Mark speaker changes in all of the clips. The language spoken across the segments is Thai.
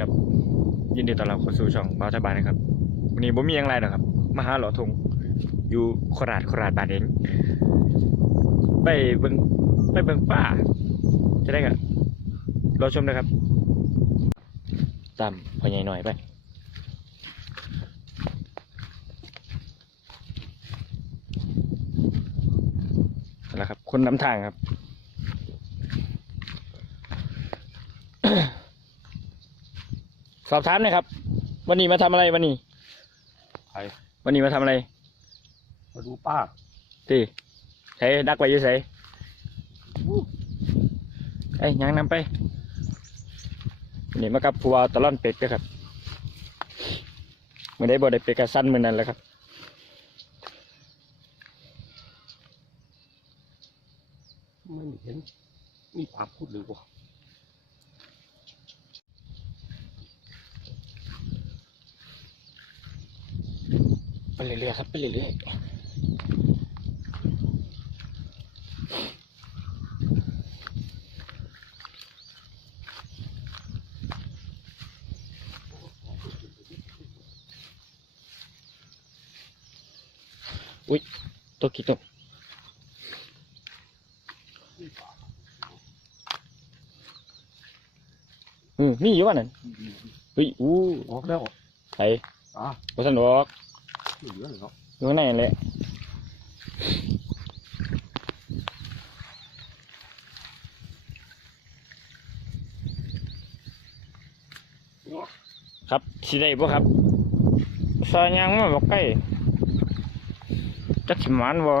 Speaker 1: ครับ ยินดีต้อนรับเข้าสู่ช่องบ้าทบ้านนะครับวันนี้ผมมีหยังไรนะครับมาหาหลอทงอยู่โคราชโคราชบ้านเองไปเบิงไปเบิงป่า จะได้กันรอชมนะครับตามพอใหญ่หน่อยไปนะครับ คนนำทางครับ สอบถามหน่อยครับ วันนี้มาทำอะไรวันนี้
Speaker 2: ใคร
Speaker 1: วันนี้มาทำอะไร
Speaker 2: มาดูป้า
Speaker 1: ที่ใช้ดักไว้อยี่ใส่ไอ้ยยังนำไปวันนี่มากับผัวตะล่อนเป็ดเด้อครับไม่ได้บ่ได้เป็ดกระสั้นเหมือนนั้นแหล้วครับ
Speaker 2: ไม่เห็น มีปากพูดเลยวะ
Speaker 1: ไปเรื่อยๆครับไปเรื่อยๆอุ้ยตัวกี่ตัวอืมมีอยู่วะนั่นเฮ้ยอู้
Speaker 2: ออกแล้ว
Speaker 1: ใส่
Speaker 2: อะ
Speaker 1: บ่ทันออก
Speaker 2: ไม่เหลือเลยครับ
Speaker 1: อยู่ไหนเลยครับสิได้บ่ครับซอยยังมาบอกใกล้จักสิมานบ่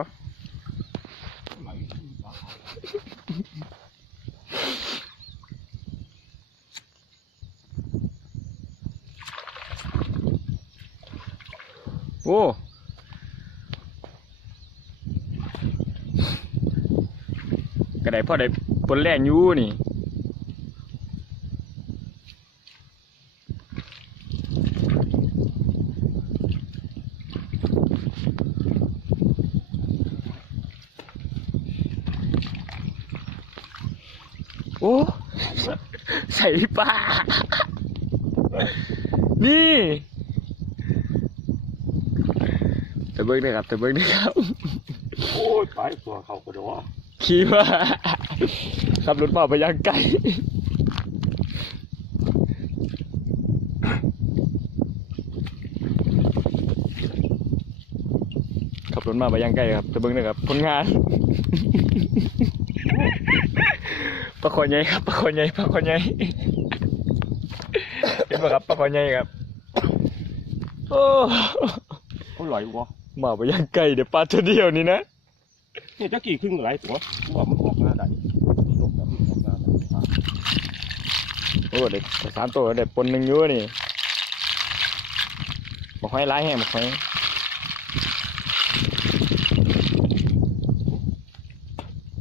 Speaker 2: ไหลปาก
Speaker 1: โอ้ก็ได้พอได้ปนแล่นอยู่นี่โอ้ใส่ปลานี่ แต่เบิ้งนี่ครับแต่เบิ้งนี่ครับ
Speaker 2: โอ้ยไปตัวเขากระโดด
Speaker 1: ขี่มาขับรถมาไปยังไกลขับรถมาไปยังไกลครับแต่เบิ้งนี่ครับผลงานปลาคอใหญ่ครับปลาคอใหญ่ปลาคอใหญ่เห็นไหมครับปลาคอใหญ่ครับโอ้
Speaker 2: เขาไหลวะ
Speaker 1: มาไปยังไกลเดี๋ยวปลาตัวเดียวนี่นะ
Speaker 2: เนี่ยจะกี่ครึ่งไหลตัวกูว่ามันออกหน้าได้มีลมแล้วมันออกหน้าได้อะ
Speaker 1: โอ้เด็กสามตัวเด็กปนหนึ่งอยู่นี่บอกให้ร้ายแห้งบอกให้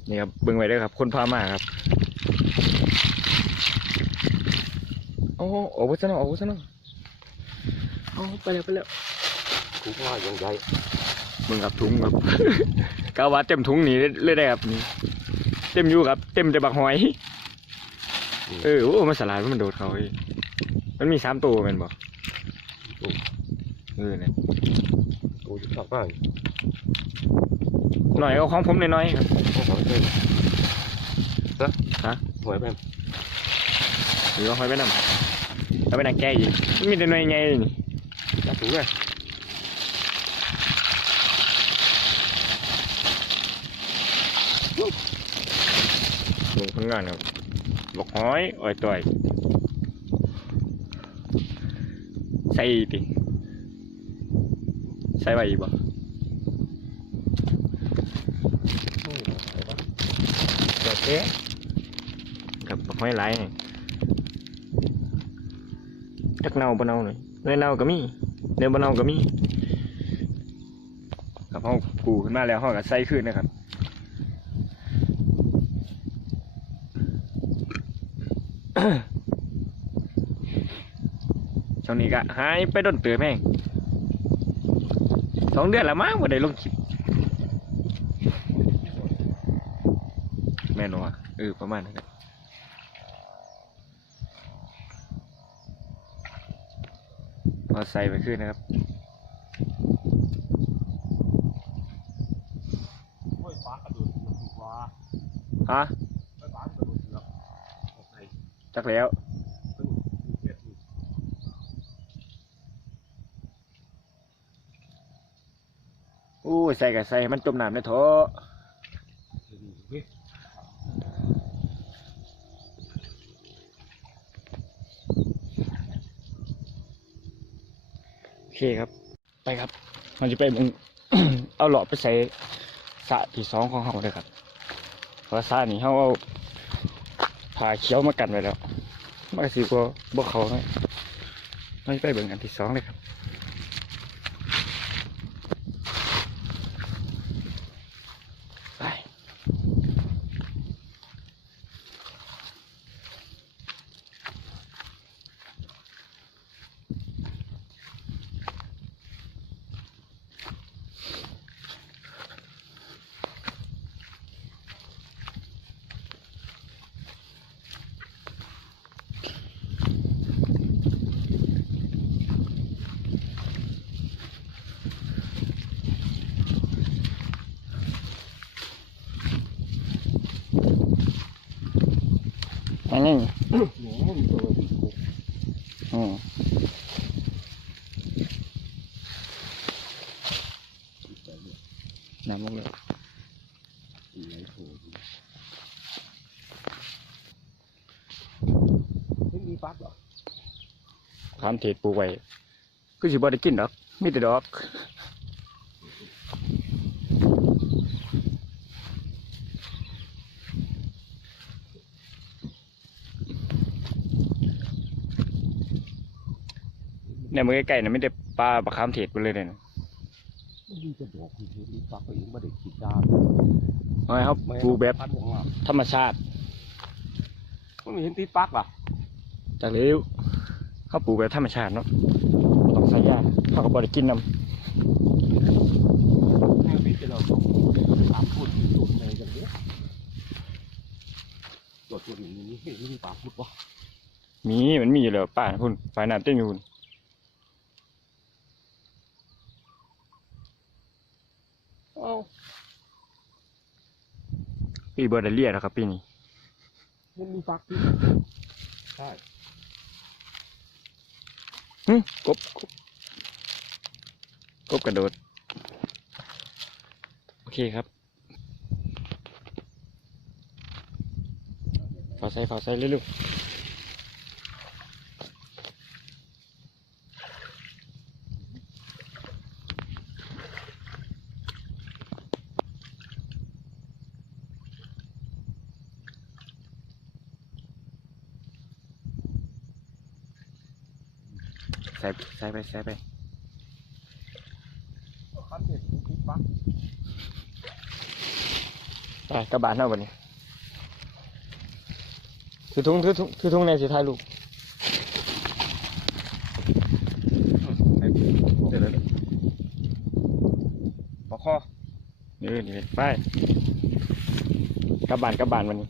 Speaker 1: นี่ครับเบิ่งไว้เด้อครับ คนพามาครับโอ้โหโอ้โหซะหน่อยโอ้โหซะหน่อยเอาไปแล้วไปแล้ว
Speaker 2: กูว่ายังใหญ่
Speaker 1: มึงครับถุงครับกาวาเต็มถุงนี่เลยได้ครับนี่เต็มอยู่ครับ เต็มแต่บักหอย เออโอ้มันสลายมันโดดเขาเว้ยมันมีสามตัวแมันบ่เออเนี่ย
Speaker 2: กูจะทำบ้าง
Speaker 1: หน่อยเอาของผมหน่อยๆครับ
Speaker 2: เขาขอเส้นฮะ
Speaker 1: ฮะ
Speaker 2: หวยแม่
Speaker 1: หรือเอาหอยไปนำเอาไปนั่งแก้อีกมีแต่หน่อยไงนี่
Speaker 2: จับถุงเลย
Speaker 1: ล งานครับบกห้อยอ่อยต่อยใส่อีกดิใส่ไว้บ่
Speaker 2: เดี๋ยวเจ๊
Speaker 1: ครับบอกหอยไหลจักเน่าบ่เน่าเลยเนื้อเน่าก็มีเนื้อบ่เน่าก็มีครับเขากูขึ้นมาแล้วเขาก็ใส่ขึ้นนะครับ ช่วงนี้ก็หายไปโดนเตือแม่งสองเดือนและมั้งว่าได้ลงคลิปแม่นวะเออ ประมาณนั้นแหละเอาใส่ไปขึ้นนะครับ
Speaker 2: โอ้ยฟ้ากระโดดเสือกดีกว่า
Speaker 1: ฮะ
Speaker 2: ไม่ฟ้ากระโดดเสือกออกไป
Speaker 1: จักแล้ว
Speaker 2: เพิ่งดูเทียบดู
Speaker 1: อู้ใส่กับใส่มันจมน้ำได้โถ
Speaker 2: ดูดูเฮ้ย
Speaker 1: โอเคครับ ไปครับมันจะไปเบิ่งเอาหลอดไปใส่สระที่สองของเขาเลยครับเพราะสระนี้เขาเอา ผ่าเขียวมากันไว้แล้วมันก็สิบ่บ่เขาไม่ไปเบิ่งอันที่สองเลยครับ นนี้
Speaker 2: หนูมันตัวดีกู
Speaker 1: อืม
Speaker 2: ใส่เนี่ย
Speaker 1: น้ำลงเลย
Speaker 2: ตีไอ้โถดีไม่มีฟักเหรอ
Speaker 1: ทำเทศปลูกไว้ก็สิบ่ได้กินดอกมีแต่ดอก เนี่ยมือใกล้ๆนะไม่ได้ปลาปลาคามเทศไปเลยเนี่ย
Speaker 2: ไม่มีจะบอกคุณเห็นมีฟักก็เองไม่ได้คิดได้
Speaker 1: เอาให้เขาปลูกแบบ
Speaker 2: พันของเรา
Speaker 1: ธรรมชาติ
Speaker 2: มันมีเห็นตีฟักล่ะ
Speaker 1: จากเร็วเขาปลูกแบบธรรมชาติเนาะบ่ต้องใส่ยาเขาก็บ่ได้กินน้
Speaker 2: เนี่ยพี่จะเราต้องตามพูดสูตรในกันเนี้ยตรวจตัวนี้นี่เห็นมีปากพูดวะำ
Speaker 1: มีมันมีอยู่แล้วป้าพุ่นฝ่ายน้ำเต็มอยู่พุ่น
Speaker 2: เอ้า
Speaker 1: พี่เบิร์ดได้เลียแล้วครับปีนี้
Speaker 2: มันมีฟักที่ใช่
Speaker 1: หึกบกบกบกระโดด โอเคครับฝาใส่ฝาใส่เร็วๆ ใส่ใส่ไปใส่ไป
Speaker 2: คันเห็นตีฟัก
Speaker 1: ไปกระบาดเน่าวันนี้ถือทุ่งถือทุ่งถือทุ่งในสิท้ายลูกเดี๋ยวเดี๋ยวเดี๋ยว
Speaker 2: ปอกคอ
Speaker 1: เดี๋ยวนี่ไปกระบาดกระบาดวันนี้